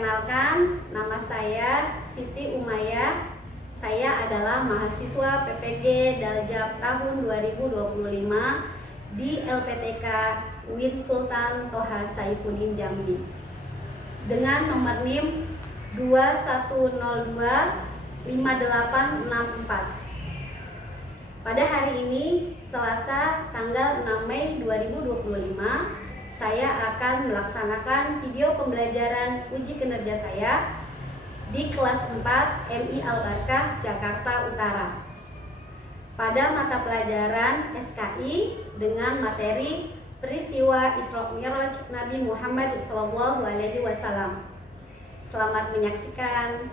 Perkenalkan, nama saya Siti Umayyah. Saya adalah mahasiswa PPG Daljab tahun 2025 di LPTK UIN Sultan Toha Saifuddin Jambi dengan nomor NIM 21025864. Pada hari ini, Selasa tanggal 6 Mei 2025, saya akan melaksanakan video pembelajaran uji kinerja saya di kelas 4 MI Al-Barkah, Jakarta Utara. Pada mata pelajaran SKI dengan materi peristiwa Isra Mi'raj Nabi Muhammad SAW. Selamat menyaksikan.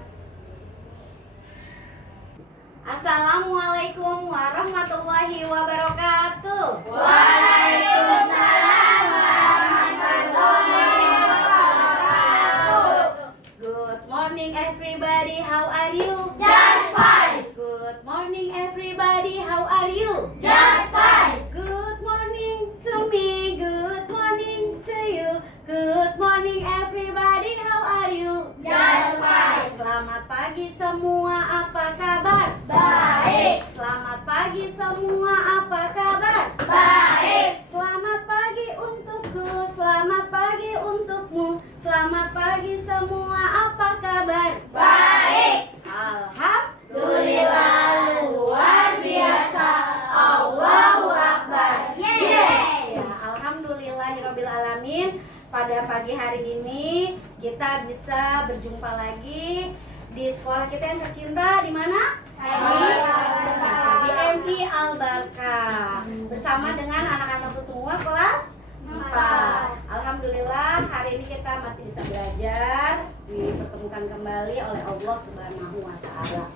Assalamualaikum warahmatullahi wabarakatuh. Waalaikumsalam warahmatullahi wabarakatuh. Good morning everybody, how are you? Just fine. Good morning everybody, how are you? Just fine. Good morning to me, good morning to you. Good morning everybody, how are you? Just fine. Selamat pagi semua, apa kabar? Baik. Selamat pagi semua, apa kabar? Baik. Selamat pagi untukku, selamat pagi untukmu. Selamat pagi semua, apa kabar? Baik. Alhamdulillah, luar biasa. Allahu Akbar. Yes. Ya, alhamdulillahirabbil alamin. Pada pagi hari ini kita bisa berjumpa lagi di sekolah kita yang tercinta. Di mana? Di MI Al-Barkah. Bersama dengan anak-anakku semua kelas 4. Alhamdulillah hari ini kita masih bisa belajar, dipertemukan kembali oleh Allah Subhanahu wa taala.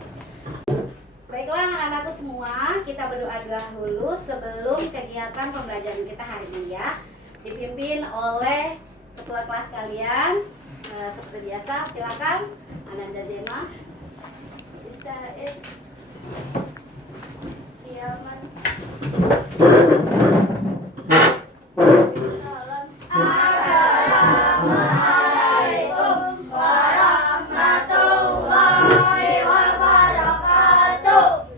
Baiklah anak-anakku semua, kita berdoa dahulu sebelum kegiatan pembelajaran kita hari ini ya. Dipimpin oleh ketua kelas kalian. Seperti biasa, silakan Ananda Zema. Ustaz Kiamat. Assalamualaikum warahmatullahi wabarakatuh.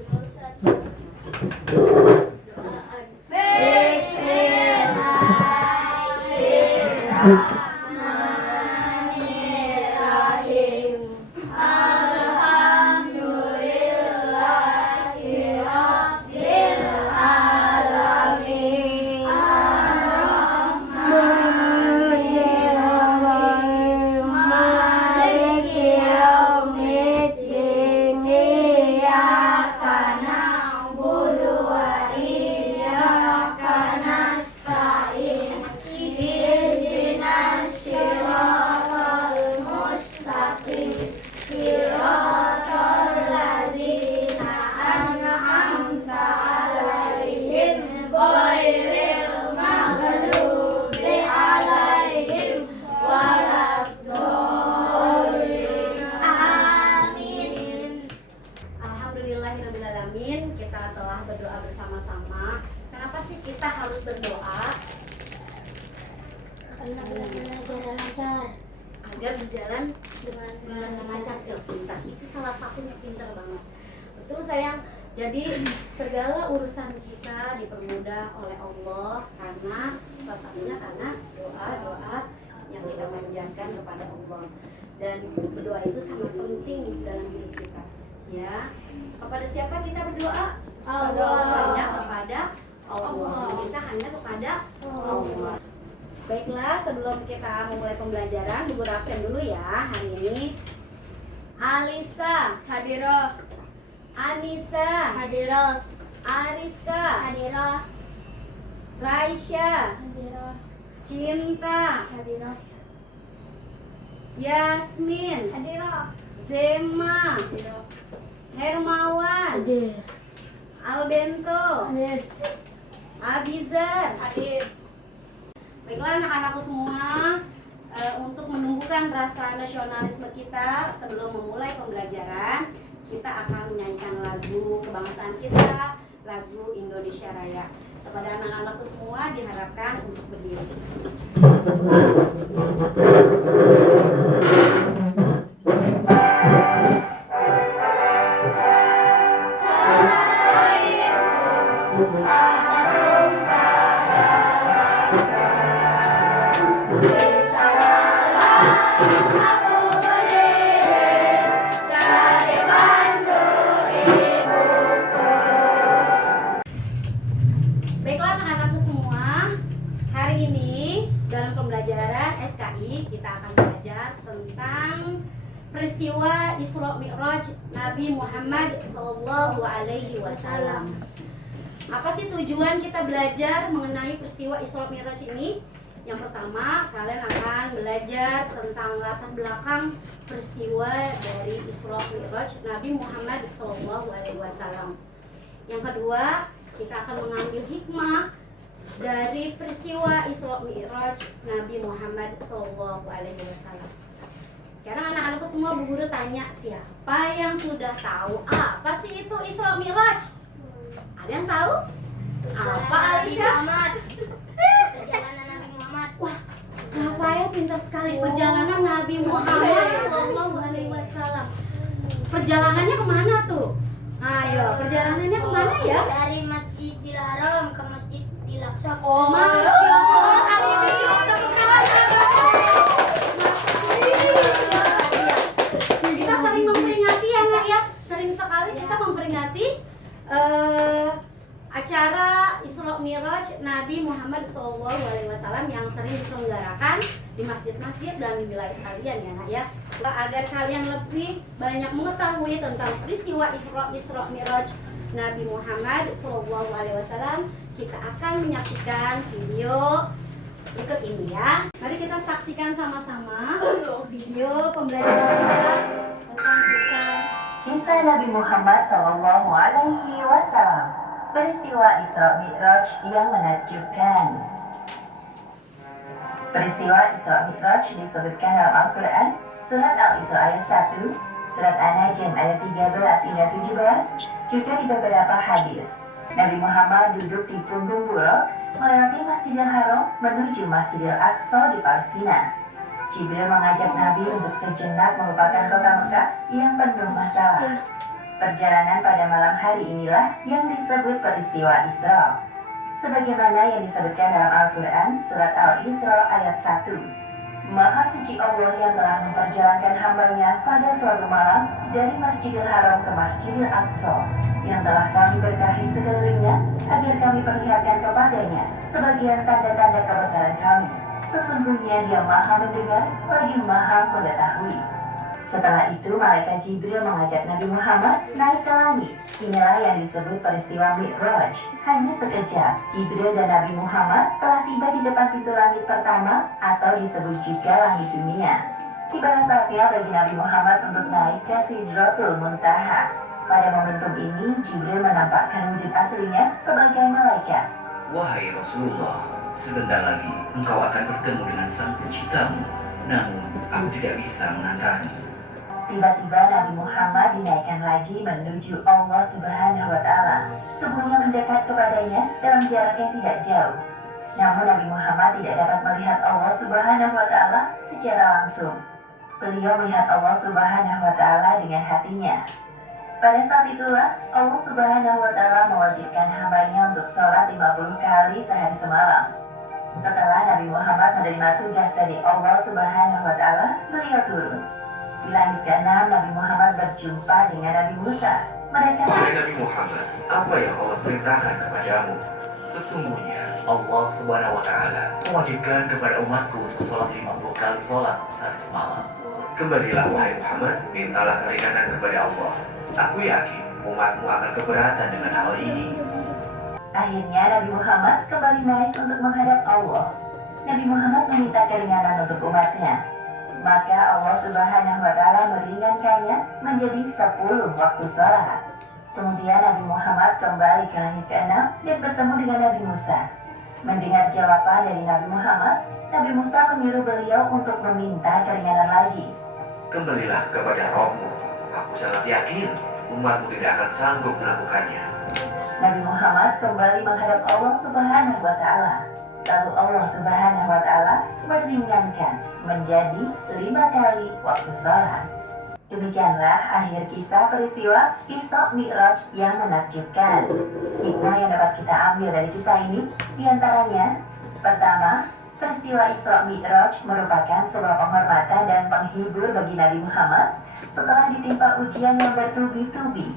Bismillahirrahmanirrahim. Alhamdulillahirabbil alamin. Ar-Rahmanir-Rahim. Maliki yaumiddin. Iyyaka na'budu wa iyyaka nasta'in. Ihdinas siratal mustaqim. Siratal ladzina an'amta 'alaihim ghairil maghdubi 'alaihim waladdallin. Amin. Alhamdulillahirabbil alamin. Kita telah berdoa bersama-sama. Kenapa sih kita harus berdoa? Karena belajar lancar. Agar berjalan dengan lancar. Pintar. Itu salah satunya, pintar banget. Betul sayang. Jadi segala urusan kita dipermudah oleh Allah karena salah satunya karena doa-doa yang kita panjatkan kepada Allah. Dan berdoa itu sangat penting dalam hidup kita. Ya. Kepada siapa kita berdoa? Allah. Hanya kepada Allah. Kita hanya kepada Allah. Baiklah, sebelum kita memulai pembelajaran, Bu Guru absen dulu ya hari ini. Alisa, Hadirah. Anissa, Hadirah. Ariska, Hadirah. Raisya, Hadirah. Cinta, Hadirah. Yasmin, Hadirah. Zema, Hadirah. Hermawan, Hadir. Albento, Hadir. Abizar. Hadir. Baiklah anak-anakku semua, untuk menumbuhkan rasa nasionalisme kita sebelum memulai pembelajaran, kita akan menyanyikan lagu kebangsaan kita, lagu Indonesia Raya. Kepada anak-anakku semua diharapkan untuk berdiri. Baiklah anak-anakku semua, hari ini dalam pembelajaran SKI kita akan belajar tentang peristiwa Isra Mi'raj Nabi Muhammad SAW. Apa sih tujuan kita belajar mengenai peristiwa Isra Mi'raj ini? Yang pertama, kalian akan belajar tentang latar belakang peristiwa dari Isra Mi'raj Nabi Muhammad SAW. Yang kedua, kita akan mengambil hikmah dari peristiwa Isra Mi'raj Nabi Muhammad SAW. Sekarang anak-anakku semua, Bu Guru tanya, siapa yang sudah tahu apa sih itu Isra Mi'raj? Ada yang tahu? Apa, Alicia? Perjalanan Nabi Muhammad. Wah, Rafael pintar sekali. Perjalanan Nabi Muhammad SAW. Perjalanannya kemana tuh? Ayo, perjalanannya kemana ya? Dari Masjidil Haram ke Masjidil Aqsa. Oh, Masya Allah. Kita sering memperingati ya, Nak ya. Sering sekali kita memperingati acara Isra Mi'raj Nabi Muhammad SAW yang sering diselenggarakan di masjid-masjid dan di wilayah kalian ya, Nak ya. Agar kalian lebih banyak mengetahui tentang peristiwa Isra Mi'raj Nabi Muhammad SAW, kita akan menyaksikan video berikut ini ya. Mari kita saksikan sama-sama video pembelajaran kita tentang Kisah Nabi Muhammad SAW, peristiwa Isra Mi'raj yang menakjubkan. Peristiwa Isra Mi'raj disebutkan dalam Al-Quran, Surat Al-Isra ayat 1, Surat An-Najm ayat 13 hingga 17, juga di beberapa hadis. Nabi Muhammad duduk di punggung buruk, melewati Masjidil Haram menuju Masjidil Aqsa di Palestina. Jibril mengajak Nabi untuk sejenak melupakan kota Mekah yang penuh masalah. Perjalanan pada malam hari inilah yang disebut peristiwa Isra. Sebagaimana yang disebutkan dalam Al-Quran, Surat Al-Isra ayat 1. Maha suci Allah yang telah memperjalankan hambanya pada suatu malam dari Masjidil Haram ke Masjidil Aqsa, yang telah kami berkahi sekelilingnya agar kami perlihatkan kepadanya sebagian tanda-tanda kebesaran kami. Sesungguhnya Dia Maha mendengar lagi Maha mengetahui. Setelah itu malaikat Jibril mengajak Nabi Muhammad naik ke langit. Inilah yang disebut peristiwa Mi'raj. Hanya sekejap, Jibril dan Nabi Muhammad telah tiba di depan pintu langit pertama atau disebut juga langit dunia. Tibalah saatnya bagi Nabi Muhammad untuk naik ke Sidratul Muntaha. Pada momentum ini, Jibril menampakkan wujud aslinya sebagai malaikat. Wahai Rasulullah, sebentar lagi engkau akan bertemu dengan Sang Penciptamu. Namun, aku tidak bisa mengantarmu. Tiba-tiba Nabi Muhammad dinaikkan lagi menuju Allah Subhanahu wa Ta'ala. Tubuhnya mendekat kepadanya dalam jarak yang tidak jauh. Namun Nabi Muhammad tidak dapat melihat Allah Subhanahu wa Ta'ala secara langsung. Beliau melihat Allah Subhanahu wa Ta'ala dengan hatinya. Pada saat itulah Allah Subhanahu wa Ta'ala mewajibkan hambanya untuk sholat 50 kali sehari semalam. Setelah Nabi Muhammad menerima tugas dari Allah Subhanahu wa Ta'ala, beliau turun. Di langit ke-6, Nabi Muhammad berjumpa dengan Nabi Musa. Mereka Wahai Nabi Muhammad, apa yang Allah perintahkan kepadamu? Sesungguhnya Allah Subhanahu wa Ta'ala mewajibkan kepada umatku untuk sholat 50 kali sholat sehari semalam. Kembalilah wahai Muhammad, mintalah keringanan kepada Allah. Aku yakin umatmu akan keberatan dengan hal ini. Akhirnya Nabi Muhammad kembali naik untuk menghadap Allah. Nabi Muhammad meminta keringanan untuk umatnya. Maka Allah Subhanahu wa Ta'ala meringankannya menjadi 10 waktu sholat. Kemudian Nabi Muhammad kembali ke langit ke-6 dan bertemu dengan Nabi Musa. Mendengar jawaban dari Nabi Muhammad, Nabi Musa menyuruh beliau untuk meminta keringanan lagi. Kembalilah kepada Rabb-Mu. Aku sangat yakin umatmu tidak akan sanggup melakukannya. Nabi Muhammad kembali menghadap Allah Subhanahu wa Ta'ala. Lalu Allah Subhanahu wa Ta'ala meringankan menjadi 5 kali waktu sholat. Demikianlah akhir kisah peristiwa Isra Mi'raj yang menakjubkan. Hikmah yang dapat kita ambil dari kisah ini diantaranya: pertama, peristiwa Isra Mi'raj merupakan sebuah penghormatan dan penghibur bagi Nabi Muhammad setelah ditimpa ujian yang bertubi-tubi,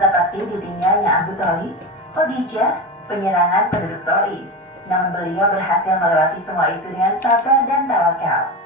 seperti ditinggalnya Abu Thalib, Khadijah, penyerangan penduduk Taif. Namun beliau berhasil melewati semua itu dengan sabar dan tawakal.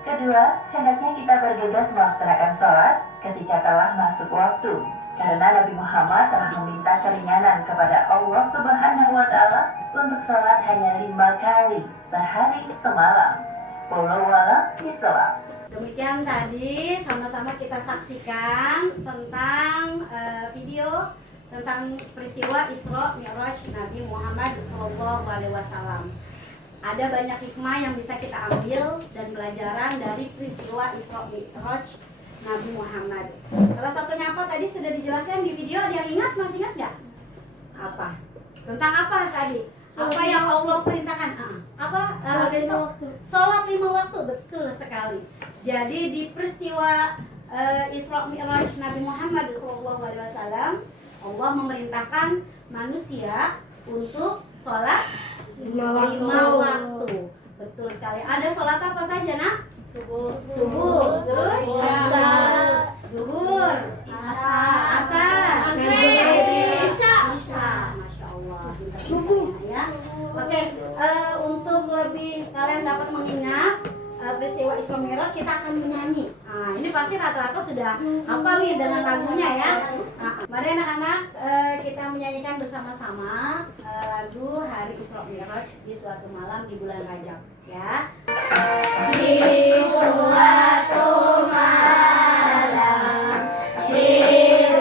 Kedua, hendaknya kita bergegas melaksanakan sholat ketika telah masuk waktu, karena Nabi Muhammad telah meminta keringanan kepada Allah Subhanahu wa Ta'ala untuk sholat hanya 5 kali sehari semalam. Wallahu a'lam bishawab. Demikian tadi sama-sama kita saksikan tentang video tentang peristiwa Isra Mi'raj Nabi Muhammad SAW. Ada banyak hikmah yang bisa kita ambil dan pelajaran dari peristiwa Isra Mi'raj Nabi Muhammad. Salah satunya apa tadi sudah dijelaskan di video, ada yang ingat? Masih ingat nggak? Apa? Tentang apa tadi? Apa yang Allah perintahkan? Apa? Sholat 5 waktu, betul sekali. Jadi di peristiwa Isra Mi'raj Nabi Muhammad SAW, Allah memerintahkan manusia untuk sholat 5 waktu. Betul sekali. Ada sholat apa saja, Nak? Subuh, terus zuhur, asar, isya. Masya Allah. Subuh ya. Oke, untuk lebih kalian dapat mengingat peristiwa Isra Mi'raj, kita akan menyanyi. Nah, ini pasti rata-rata sudah hafal nih dengan lagunya ya. Nah, mari anak-anak kita menyanyikan bersama-sama lagu Hari Isra Mi'raj di suatu malam di bulan Rajab ya. Di suatu malam di bulan Rajab,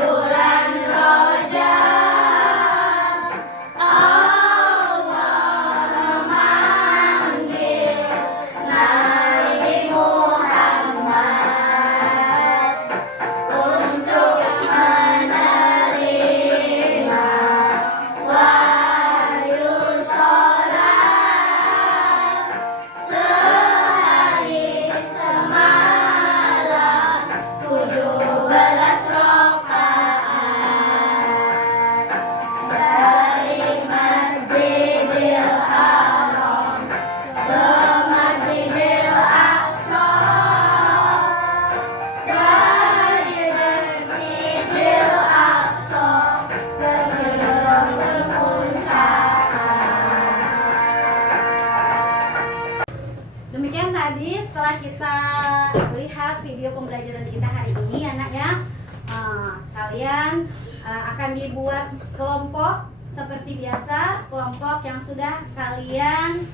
kalian akan dibuat kelompok seperti biasa, kelompok yang sudah kalian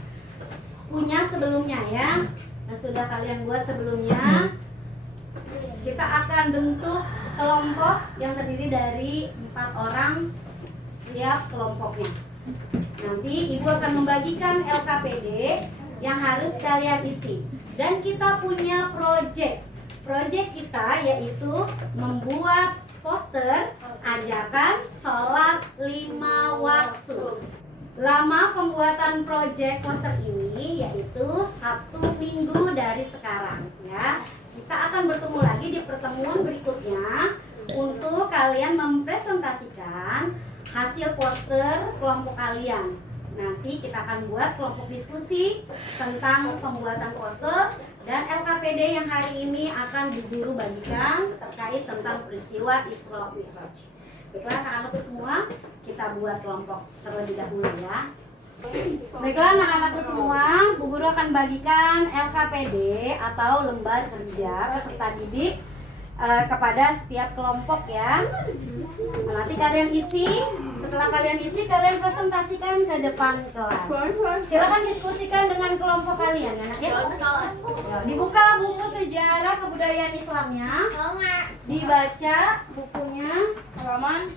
punya sebelumnya ya, yang sudah kalian buat sebelumnya. Kita akan bentuk kelompok yang terdiri dari 4 orang tiap kelompoknya. Nanti ibu akan membagikan LKPD yang harus kalian isi, dan kita punya project kita yaitu membuat poster ajakan sholat 5 waktu. Lama pembuatan project poster ini yaitu 1 minggu dari sekarang ya. Kita akan bertemu lagi di pertemuan berikutnya untuk kalian mempresentasikan hasil poster kelompok kalian. Nanti kita akan buat kelompok diskusi tentang pembuatan poster, dan LKPD yang hari ini akan diguru bagikan terkait tentang peristiwa Isra Mi'raj. Baiklah anak-anakku semua, kita buat kelompok terlebih dahulu ya. Baiklah anak-anakku semua, Bu Guru akan bagikan LKPD atau lembar kerja peserta didik kepada setiap kelompok ya. Nanti kalian isi, setelah kalian isi kalian presentasikan ke depan kelas. Silakan diskusikan dengan kelompok kalian ya, ya. Dibuka buku sejarah kebudayaan Islamnya, dibaca bukunya halaman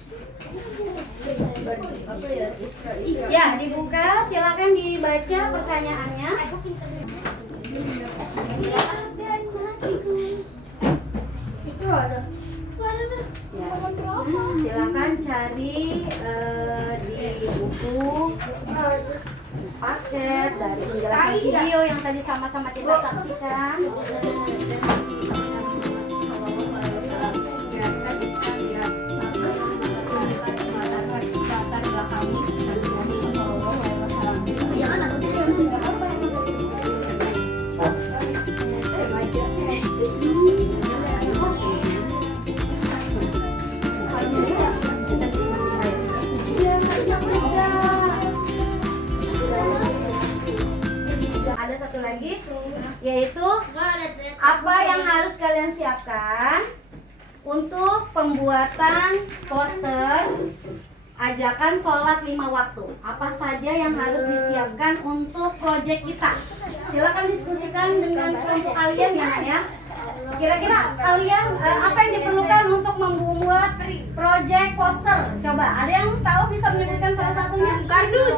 ya, dibuka, silakan dibaca pertanyaannya. Itu ada. Ya. Silakan cari di buku paket dari penjelasan video yang tadi sama-sama kita saksikan. yaitu apa yang harus kalian siapkan untuk pembuatan poster ajakan sholat 5 waktu. Apa saja yang harus disiapkan untuk proyek kita? Silakan diskusikan dengan kelompok kalian ya Nak ya. Kira-kira kalian apa yang diperlukan untuk membuat proyek poster? Coba, ada yang tahu bisa menyebutkan salah satunya? Kardus.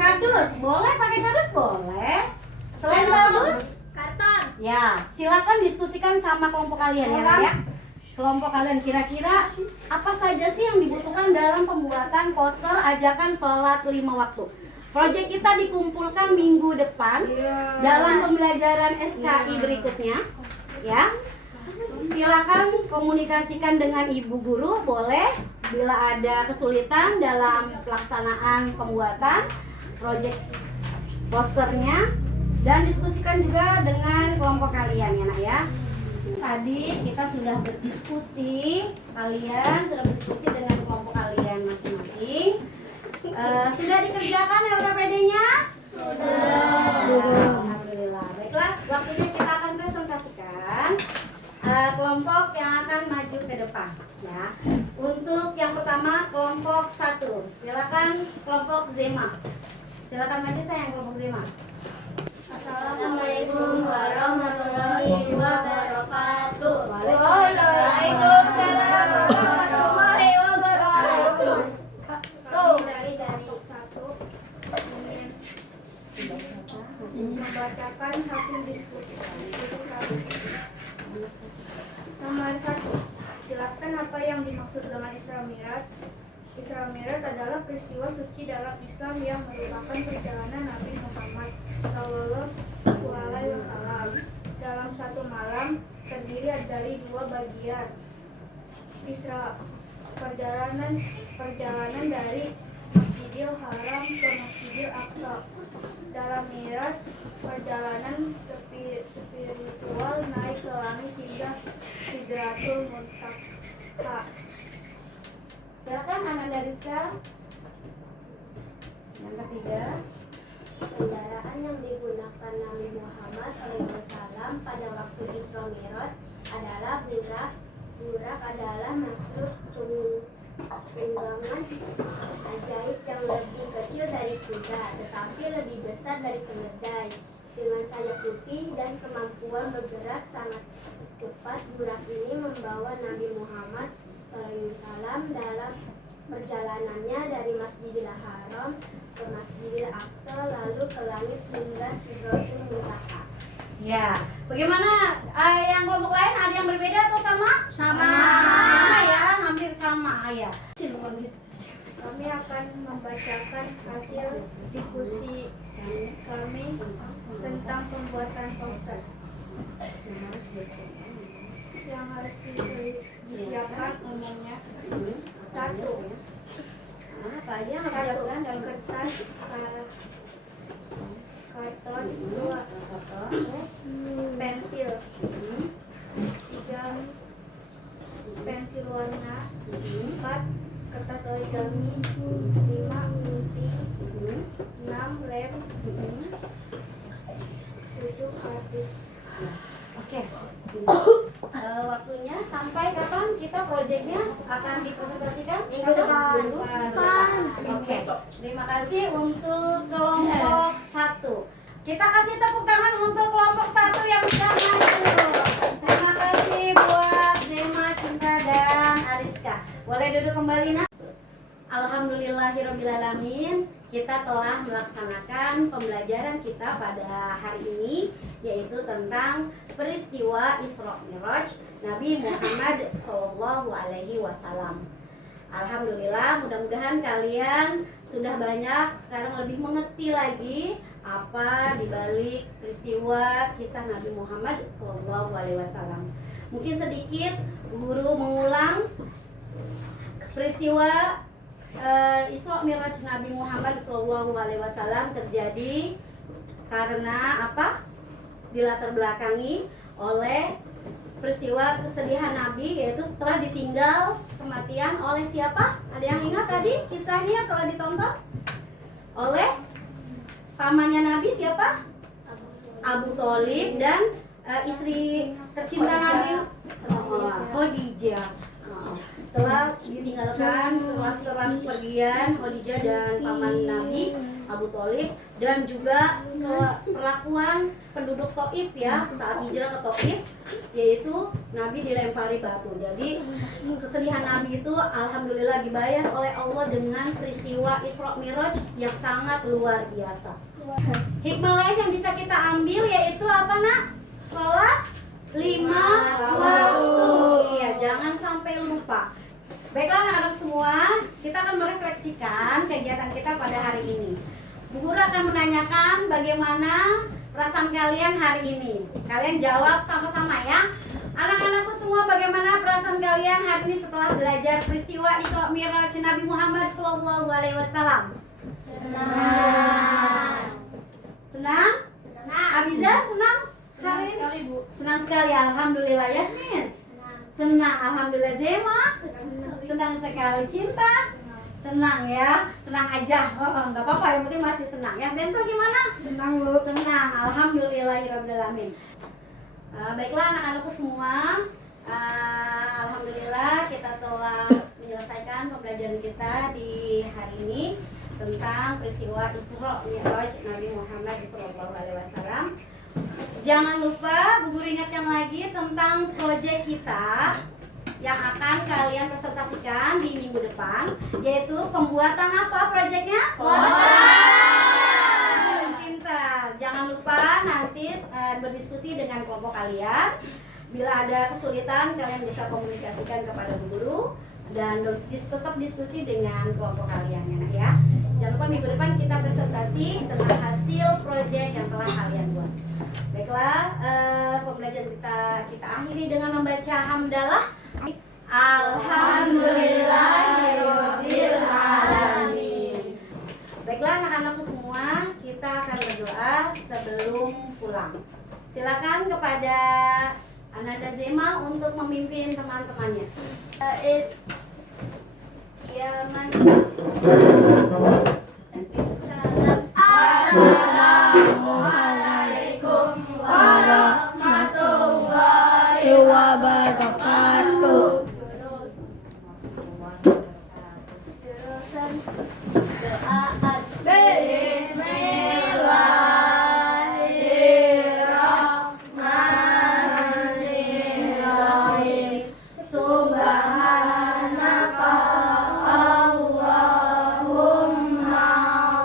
Kardus, boleh pakai kardus? Boleh. Selain kardus? Karton. Ya, silakan diskusikan sama kelompok kalian ya Nak ya. Kelompok kalian kira-kira apa saja sih yang dibutuhkan dalam pembuatan poster ajakan sholat 5 waktu? Proyek kita dikumpulkan minggu depan dalam pembelajaran SKI berikutnya. Ya, silakan komunikasikan dengan ibu guru, boleh bila ada kesulitan dalam pelaksanaan pembuatan proyek posternya, dan diskusikan juga dengan kelompok kalian ya Nak ya. Tadi kita sudah berdiskusi, kalian sudah berdiskusi dengan kelompok kalian masing-masing. Sudah dikerjakan LKPD-nya? Sudah. Alhamdulillah. Baiklah, waktunya kita akan presentasikan kelompok yang akan maju ke depan ya. Untuk yang pertama kelompok 1. Silakan kelompok Zema. Silakan maju sayang kelompok Zema. Assalamualaikum warahmatullahi wabarakatuh. Waalaikumsalam warahmatullahi wabarakatuh. Membacakan hasil diskusi. Nomor 1. Jelaskan apa yang dimaksud dengan Isra Mi'raj. Isra Mi'raj adalah peristiwa suci dalam Islam yang merupakan perjalanan Nabi Muhammad SAW dalam satu malam, terdiri dari 2 bagian. Isra perjalanan dari Masjidil Haram ke Masjidil Aqsa. Dalam Mi'raj, perjalanan spiritual naik ke langit hingga Sidratul Muntaha. Silakan Ananda Rizka. Yang ketiga, kendaraan yang digunakan Nabi Muhammad SAW pada waktu Isra Mi'raj adalah burak. Burak adalah makhluk tunggangan ajaib yang lebih kecil dari kuda, tetapi lebih besar dari keledai. Dengan sayap putih dan kemampuan bergerak sangat cepat, burak ini membawa Nabi Muhammad SAW dalam perjalanannya dari Masjidil Haram ke Masjidil Aqsa, lalu ke langit hingga Sidratul Muntaha. ya. Bagaimana yang kelompok lain, ada yang berbeda atau sama? Sama. Sama ya, hampir sama ya. Kami akan membacakan hasil diskusi kami tentang pembuatan poster yang harus disiapkan umumnya. 1. Apa aja yang harus dilakukan dalam Kertas, karton, 2. Pensil, 3. Pensil warna, 4. Kertas origami, 5. Gunting, 6. Lem, 7. Kartis. Oke. Waktunya sampai kapan kita proyeknya akan dipresentasikan? Minggu depan. Oke. Terima kasih untuk kelompok 1. Kita kasih tepuk tangan untuk kelompok 1 yang sudah maju. Terima kasih buat Zema, Cinta, dan Ariska. Boleh duduk kembali nak? Alhamdulillahirobbilalamin, kita telah melaksanakan pembelajaran kita pada hari ini, yaitu tentang peristiwa Isra Mi'raj Nabi Muhammad SAW. Alhamdulillah, mudah-mudahan kalian sudah banyak sekarang lebih mengerti lagi apa dibalik peristiwa kisah Nabi Muhammad SAW. Mungkin sedikit guru mengulang peristiwa Isra Mi'raj Nabi Muhammad SAW terjadi karena apa? Dilatar belakangi oleh peristiwa kesedihan Nabi, yaitu setelah ditinggal kematian oleh siapa? Ada yang ingat tadi kisahnya telah ditonton? Oleh pamannya Nabi siapa? Abu Thalib dan istri tercinta Nabi Khadijah. Telah ditinggalkan setelah pergian Khadijah dan paman Nabi Abu Thalib, dan juga perlakuan penduduk Taif ya saat hijrah ke Taif, yaitu Nabi dilempari batu. Jadi kesedihan Nabi itu alhamdulillah dibayar oleh Allah dengan peristiwa Isra Mi'raj yang sangat luar biasa. Hikmah lain yang bisa kita ambil yaitu apa nak? Sholat 5 waktu. Iya, jangan sampai lupa. Baiklah anak-anak semua, kita akan merefleksikan kegiatan kita pada hari ini. Bu Guru akan menanyakan bagaimana perasaan kalian hari ini. Kalian jawab sama-sama ya. Anak-anakku semua, bagaimana perasaan kalian hari ini setelah belajar peristiwa Isra Mi'raj Nabi Muhammad SAW? Senang? Abiza senang? Sekali Bu. Senang sekali, alhamdulillah. Yasmin? Senang, alhamdulillah. Zema? Senang sekali. Cinta? Senang ya, senang aja. Nggak apa-apa, yang penting masih senang ya. Bento gimana? Senang Bu. Senang, alhamdulillahirobbilalamin. Baiklah anak-anakku semua, alhamdulillah kita telah menyelesaikan pembelajaran kita di hari ini tentang peristiwa Isra Mi'raj Nabi Muhammad SAW. Jangan lupa Bu Guru ingatkan lagi tentang proyek kita yang akan kalian presentasikan di minggu depan, yaitu pembuatan apa proyeknya? Pintar. Jangan lupa nanti berdiskusi dengan kelompok kalian. Bila ada kesulitan, kalian bisa komunikasikan kepada Bu Guru dan tetap diskusi dengan kelompok kalian ya. Jangan lupa minggu depan kita presentasi tentang hasil proyek yang telah kalian buat. Baiklah, pembelajaran kita akhiri dengan membaca hamdalah. Alhamdulillahirabbil alamin. Baiklah anak-anakku semua, kita akan berdoa sebelum pulang. Silakan kepada Ananda Zema untuk memimpin teman-temannya. Assalamualaikum warahmatullahi wabarakatuh. Bismillahirrahmanirrahim. Subhanaka Allahumma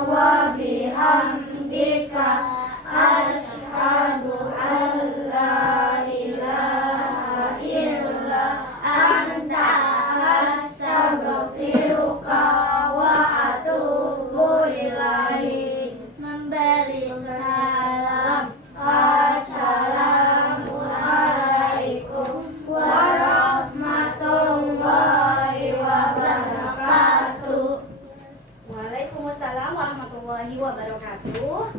wa bihamdika asyhadu an la ilaha illa anta astaghfiruka wa atubu ilaik. Memberi salam. Assalamualaikum warahmatullahi wabarakatuh. Waalaikumsalam warahmatullahi wabarakatuh.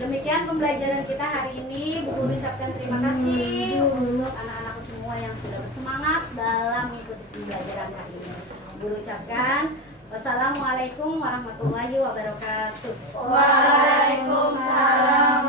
Demikian pembelajaran kita hari ini. Bu Guru ucapkan terima kasih untuk anak-anak semua yang sudah bersemangat dalam mengikuti pembelajaran hari ini. Bu Guru ucapkan wassalamualaikum warahmatullahi wabarakatuh. Waalaikumsalam